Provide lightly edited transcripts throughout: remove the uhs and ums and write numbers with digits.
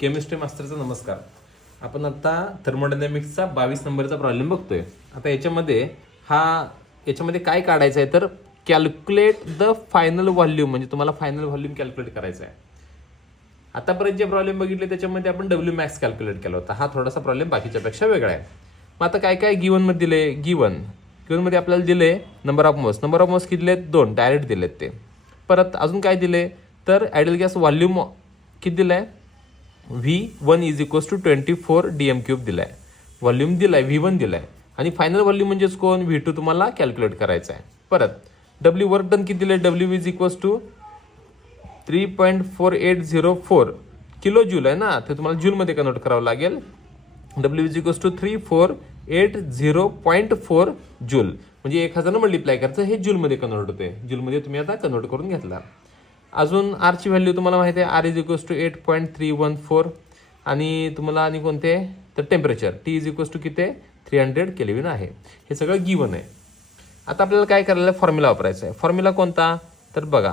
Chemistry मास्टरचा नमस्कार. आपण आता थर्मोडायनॅमिक्सचा 22 नंबरचा प्रॉब्लेम बघतोय. आता याच्यामध्ये काय काढायचं आहे तर कॅल्क्युलेट द फायनल व्हॉल्यूम, म्हणजे तुम्हाला फायनल व्हॉल्यूम कॅल्क्युलेट करायचा आहे. आतापर्यंत जे प्रॉब्लेम बघितले त्याच्यामध्ये आपण डब्ल्यू मॅक्स कॅल्क्युलेट केला होता. हा थोडासा प्रॉब्लेम बाकीच्यापेक्षा वेगळा आहे. मग आता काय काय गिवन मध्ये दिले, गिवन मध्ये आपल्याला दिले नंबर ऑफ मोल्स किती दिलेत 2 डायरेक्ट दिलेत ते. परत अजून काय दिले तर आयडियल गॅस व्हॉल्यूम किती दिलाय V1 is equals to 24 DM³ दिलाय, व्हॉल्यूम दिलाय V1 दिलाय. आणि फायनल व्हॉल्यूम म्हणजेच कोण V2 तुम्हाला कॅल्क्युलेट करायचं आहे. परत डब्ल्यू वर्क डन किती दिले, W is equals to 3.4804 kilo joule आहे ना, ते तुम्हाला जूलमध्ये कन्वर्ट करावं लागेल. W is equals to 3480.4 joule, म्हणजे 1000 मल्टिप्लाय करायचं, हे जूलमध्ये कन्वर्ट होते. जूलमध्ये तुम्ही आता कन्वर्ट करून घेतला. अजून आरची व्हॅल्यू तुम्हाला माहिती आहे, आर इज इक्वल्स टू 8.314. आणि तुम्हाला आणि कोणते तर temperature T is equals to किती 300 केल्विन आहे. हे सगळं गिवन आहे. आता आपल्याला काय करायला फॉर्म्युला वापरायचा आहे. फॉर्म्युला कोणता तर बघा,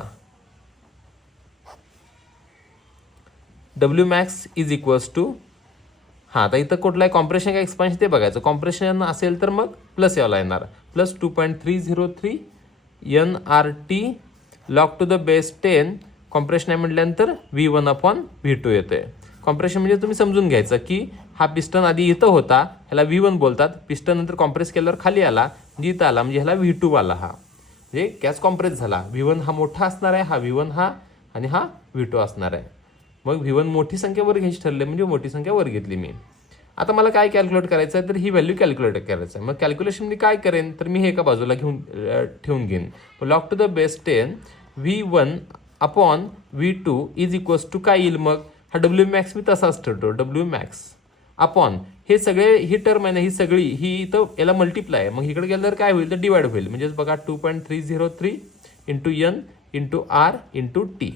W max is equals to आता इथं कुठला आहे कॉम्प्रेशन का एक्सपान्शन ते बघायचं. कॉम्प्रेशन असेल तर मग प्लस यावला येणार, plus 2.303 NRT log to the base 10. Compression आहे म्हटल्यानंतर V1/V2 येते. कॉम्प्रेशन म्हणजे तुम्ही समजून घ्यायचं की हा पिस्टन आधी इथं होता, ह्याला V1 बोलतात. पिस्टन नंतर कॉम्प्रेस केल्यावर खाली आला म्हणजे इथं आला, म्हणजे ह्याला V2 आला. हा म्हणजे गॅस कॉम्प्रेस झाला. V1 हा मोठा असणार आहे, हा V1 हा, आणि हा V2 असणार आहे. मग V1 मोठी संख्या वर घ्यायची ठरले म्हणजे मोठी संख्या वर घेतली मी. आता मला काय कॅल्क्युलेट करायचं आहे तर ही व्हॅल्यू कॅल्क्युलेट करायचं आहे. मग कॅल्क्युलेशन मी काय करेन तर मी हे एका बाजूला ठेवून घेईन. Log to the base 10 V1/V2 is equals to काय येईल, मग हा डब्ल्यू मॅक्स मी तसाच ठेवतो. डब्ल्यू मॅक्स अपॉन हे सगळे ही टर्म आहे ना, ही सगळी ही तर याला मल्टिप्लाय आहे. मग इकडे गेलं तर काय होईल तर डिवाइड होईल. म्हणजेच बघा 2.303 into N into R into T.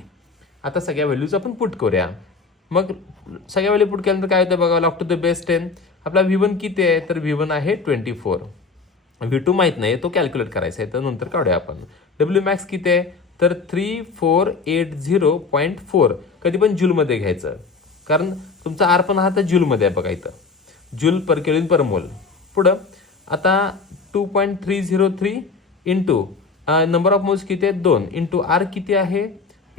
आता सगळ्या व्हॅल्यूज आपण पुट करूया. मग सगळ्या व्हॅल्यू पुट केल्यानंतर काय होतं बघा, लॉग टू द बेस 10 आपला V1 किती आहे तर V1 आहे 24. V2 माहित नाही, तो कॅल्क्युलेट करायचा आहे, तर नंतर काढूया आपण. डब्ल्यू मॅक्स किती आहे तर 3480.4. कधी पण जूलमध्ये घ्यायचं, कारण तुमचा आर पण हा तर जूलमध्ये आहे बघा इथं, जूल पर केल्विन पर मोल. पुढं आता 2.303 इंटू नंबर ऑफ मोल्स किती आहे 2 इंटू आर किती आहे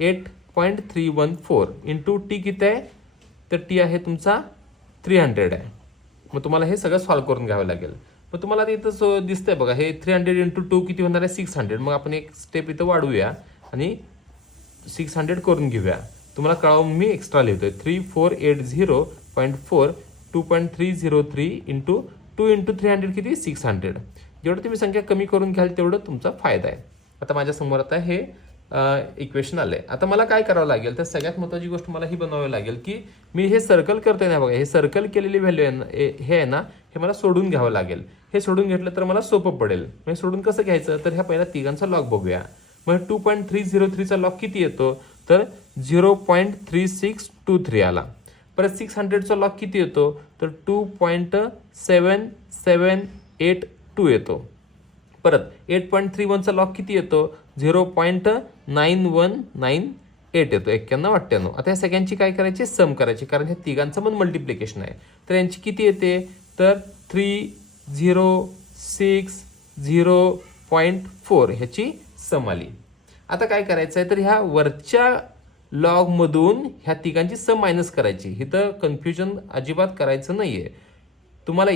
8.314 इंटू टी किती आहे तर टी आहे तुमचा 300 आहे. मग तुम्हाला हे सगळं सॉल्व्ह करून घ्यावं लागेल. मग तुम्हाला इथं दिसतंय बघा, हे 300 इंटू 2 किती होणार आहे 600. मग आपण एक स्टेप इथं वाढवूया आणि 600 करून घेऊया. तुम्हाला कळावं मी एक्स्ट्रा लिहितोय 3480.4 2.303 इंटू 2 इंटू 300 किती 600. जेवढं तुम्ही संख्या कमी करून घ्याल तेवढं तुमचा फायदा आहे. आता माझ्या समोर आता हे इक्वेशन आलंय. आता मला काय करावं लागेल तर सगळ्यात महत्त्वाची गोष्ट मला ही बनवावी लागेल की मी हे सर्कल करतोय ना बघा, हे सर्कल केलेली व्हॅल्यू हे आहे ना, हे मला सोडून घ्यावं लागेल. हे सोडून घेतलं तर मला सोपं पडेल. मग सोडून कसं घ्यायचं तर ह्या पहिल्या तिघांचा लॉग बघूया. मग 2.303चा लॉग किती येतो तर 0.3623 आला. परत 600चा लॉग किती येतो तर 2.7782 येतो. परत 8.31चा लॉग किती येतो 0.9198 येतो, 9198. आता या सगळ्यांची काय करायची सम करायची, कारण हे तिघांचं पण मल्टिप्लिकेशन आहे. तर यांची किती येते तर 3060.4 ह्याची सम आली. आता काय करायचं आहे तर ह्या वरच्या लॉगमधून ह्या तिघांची सम मायनस करायची. इथं कन्फ्युजन अजिबात करायचं नाहीये. तुम्हाला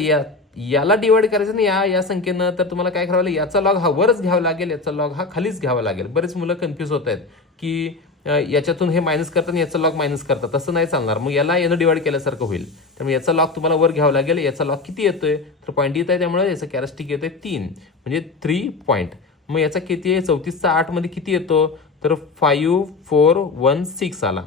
याला डिवाइड करायचं नाही या संख्येनं, तर तुम्हाला काय करावं लागेल, याचा लॉग हा वरच घ्यावा लागेल, याचा लॉग हा खालीच घ्यावा लागेल. बरेच मुलं कन्फ्यूज होत आहेत की याच्यातून हे मायनस करतात आणि याचा लॉग मायनस करतात, तसं नाही चालणार. मग याला यानं डिवाइड केल्यासारखं होईल. त्यामुळे याचा लॉग तुम्हाला वर घ्यावा लागेल. याचा लॉग किती येतोय तर पॉईंट येत आहे, त्यामुळे याचं कॅरेस्टिक येतोय 3 म्हणजे 3 पॉईंट. मग याचा किती आहे 34चा 8 मध्ये किती येतो तर 5416 आला.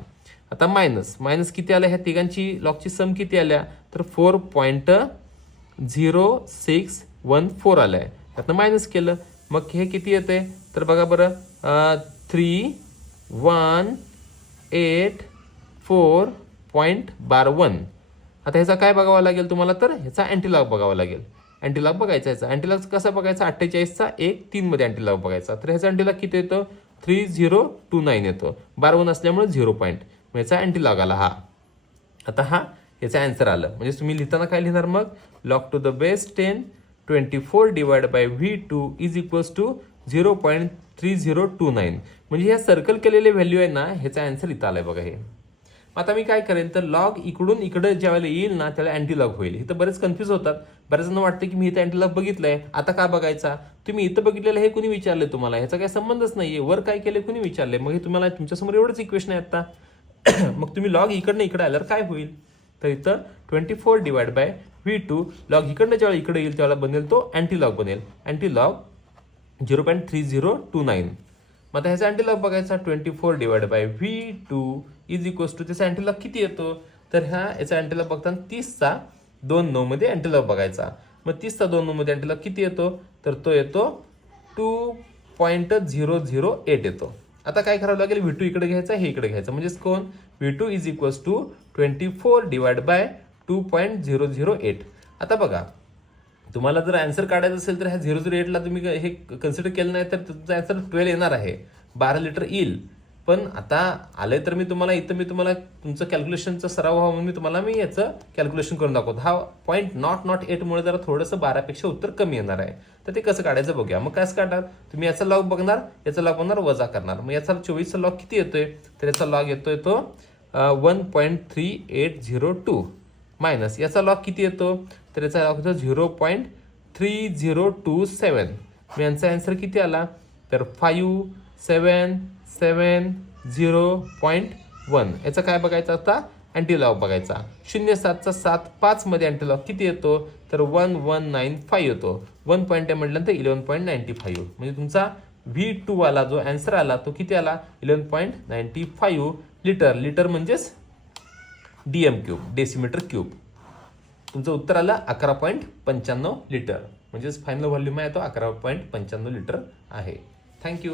आता मायनस किती आला, ह्या तिघांची लॉगची सम किती आल्या तर 4.0614 आलाय. त्यातनं मायनस केलं मग हे किती येते तर बघा बरं 3184.12. आता ह्याचा काय बघावं लागेल तुम्हाला तर ह्याचा अँटीलॉग बघावा लागेल. अँटीलॉग बघायचा याचा. अँटीलॉग कसा बघायचा 48चा 1 3 मध्ये अँटीलॉग बघायचा. तर ह्याचा अँटीलॉग किती येतो 3029 येतो. 12 असल्यामुळे 0 पॉईंट, याचा अँटीलॉग आला हा. आता हा याचा आन्सर आलं. म्हणजे तुम्ही लिहिताना काय लिहिणार मग, log to the base 10 24 divide by V2 is equals to 0.3029. म्हणजे ह्या सर्कल केलेले व्हॅल्यू आहे ना, ह्याचा आन्सर इथं आलाय बघा हे. आता मी काय करेन, तर लॉग इकडून इकडे ज्यावेळेला येईल ना त्यावेळेला अँटी लॉग होईल. इथं बरेच कन्फ्यूज होतात. बऱ्याच जण वाटतं की मी इथं अँटी लॉग बघितलंय, आता का बघायचा. तुम्ही इथं बघितलेलं हे कुणी विचारलंय तुम्हाला, ह्याचा काही संबंधच नाहीये. वर काय केलं कुणी विचारलंय, मग हे तुम्हाला तुमच्यासमोर एवढंच इक्वेशन आहे आता. मग तुम्ही लॉग इकडनं इकडे आल्यावर काय होईल, तर इथं 24 डिवाइड बाय V2 लॉग इकडनं जेव्हा इकडे येईल त्यावेळेला बनेल तो अँटी लॉग बनेल. Anti log 0.3029. मग आता ह्याचा अँटी लॉग बघायचा, 24 divide by V2 is equals to त्याचा अँटी लॉग किती येतो, तर याचा अँटी लॉग बघताना 30चा 2.9 मध्ये अँटी लॉग बघायचा. मग 30चा 2.9 मध्ये अँटी लॉग किती येतो, तर तो येतो 2.008 येतो. आता काय करावं लागेल, V2 इकडे घ्यायचा, हे इकडे घ्यायचं, म्हणजेच कोण, V2 is equals to 24 divide by 2.008. आता बघा, तुम्हाला जर आन्सर काढायचं असेल तर ह्या 008ला तुम्ही हे कन्सिडर केलं नाही तर तुमचा आन्सर 12 येणार आहे, 12 लिटर येईल. पण आता आलंय तर मी तुम्हाला तुमचं कॅल्क्युलेशनचा सराव व्हावा म्हणून मी याचं कॅल्क्युलेशन करून दाखवतो. हा पॉईंट नॉट 8 मुळे जरा थोडंसं 12पेक्षा उत्तर कमी येणार आहे. तर ते कसं काढायचं बघूया. मग कसं काढणार, तुम्ही याचा लॉग बघणार, याचा लॉग बघणार, वजा करणार. मग याचा 24चा लॉग किती येतोय, तर याचा लॉग येतोय तो 1.3802 मायनस याचा लॉग किती येतो, तर याचा लॉग येतो 0.3027. मग यांचा आन्सर किती आला, तर 5770.1. याचा काय बघायचा आता, अँटी लॉग बघायचा. 07चा 7 मध्ये अँटी लॉग किती येतो, तर 1195 येतो. 1 पॉईंट आहे म्हटल्यानंतर 11.95. म्हणजे तुमचा V2 वाला जो आन्सर आला तो किती आला, 11.95 लिटर. लिटर म्हणजेच DM क्यूब, डेसिमीटर क्यूब. तुमचं उत्तर आलं 11.95 लिटर. म्हणजेच फायनल व्हॉल्यूम आहे तो 11.95 लिटर आहे. थँक्यू.